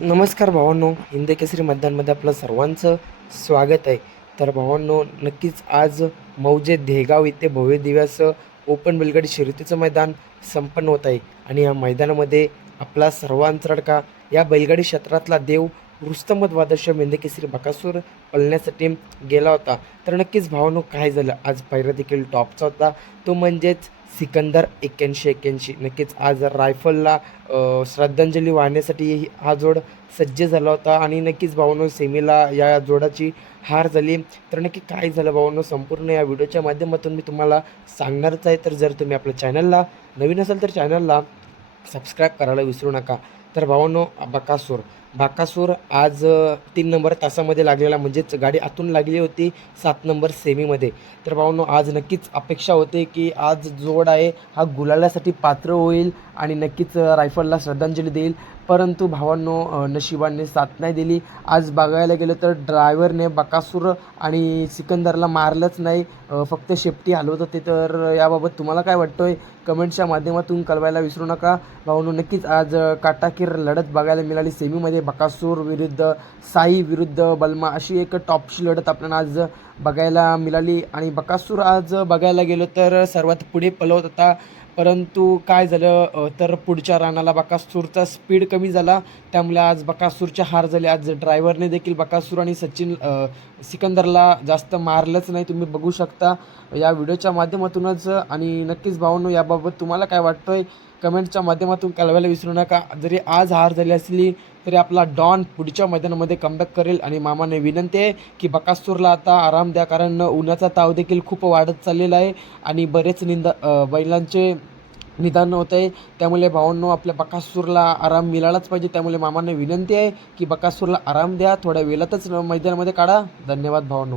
नमस्कार भावांनो, हिंद केसरी मैदानमध्ये आपलं सर्वांचं स्वागत आहे. तर भावांनो, नक्कीच आज मौजे देहगाव इथे भव्य दिव्यास ओपन बैलगाडी शर्यतीचं मैदान संपन्न होत आहे. आणि या मैदानामध्ये आपला सर्वांचा लाडका या बैलगाडी क्षेत्रातला देव रुस्तम बादशाह हिंद केसरी बकासूर पळण्यासाठी गेला होता. तर नक्कीच भावांनो, काय झालं, आज पायरा देखील टॉपचा होता, तो म्हणजेच सिकंदर 81-81. नक्कीच आज रायफलला श्रद्धांजली वाहण्यासाठी हा जोड सज्ज झाला होता. आणि नक्कीच भावांनो, सेमीला या जोडाची हार झाली. तर नक्की काय झालं भावांनो, संपूर्ण या व्हिडिओच्या माध्यमातून मी तुम्हाला सांगणारच आहे. तर जर तुम्ही आपल्या चॅनलला नवीन असाल तर चॅनलला सबस्क्राईब करायला विसरू नका. तर भावांनो, बाकासूर आज 3 नंबर तासामध्ये लागलेला, म्हणजेच गाडी आतून लागली होती 7 नंबर सेमीमध्ये. तर भावांनो, आज नक्कीच अपेक्षा होते की आज जोड आहे हा गुलालासाठी पात्र होईल आणि नक्कीच रायफलला श्रद्धांजली देईल. परंतु भावांनो, नशिबाने साथ नाही दिली. आज बघायला गेलं तर ड्रायव्हरने बकासूर आणि सिकंदरला मारलंच नाही, फक्त शेपटी हलवत होते. तर याबाबत तुम्हाला काय वाटतंय कमेंटच्या माध्यमातून कळवायला विसरू नका. भावांनो, नक्कीच आज काटाकीर लढत बघायला मिळाली. सेमीमध्ये बकासूर विरुद्ध साई विरुद्ध बलमा अशी एक टॉपची लढत आपल्याला आज बघायला मिळाली. आणि बकासूर आज बघायला गेलो तर सर्वात पुढे पळवत होता. परंतु काय झालं, तर पुढच्या रानाला बकासूरचा स्पीड कमी झाला, त्यामुळे आज बकासूरच्या हार झाली. आज ड्रायव्हरने देखील बकासूर आणि सिकंदरला जास्त मारलंच नाही, तुम्ही बघू शकता या व्हिडिओच्या माध्यमातूनच. आणि नक्कीच भावांनो, याबाबत तुम्हाला काय वाटतंय कमेंटच्या माध्यमातून कळवायला विसरू नका. जरी आज हार झाली असली तरी आपला डॉन पुढच्या मैदानामध्ये कमबॅक करेल. आणि मामाने विनंती आहे की बकासूरला आता आराम द्या, कारण उन्हाचा ताव देखील खूप वाढत चाललेला आहे आणि बरेच बैलांचे निदान होत आहे. त्यामुळे भावांनो, आपल्या बकासूरला आराम मिळालाच पाहिजे. त्यामुळे मामाने विनंती आहे की बकासूरला आराम द्या, थोड्या वेळातच मैदानामध्ये काढा. धन्यवाद भावांनो.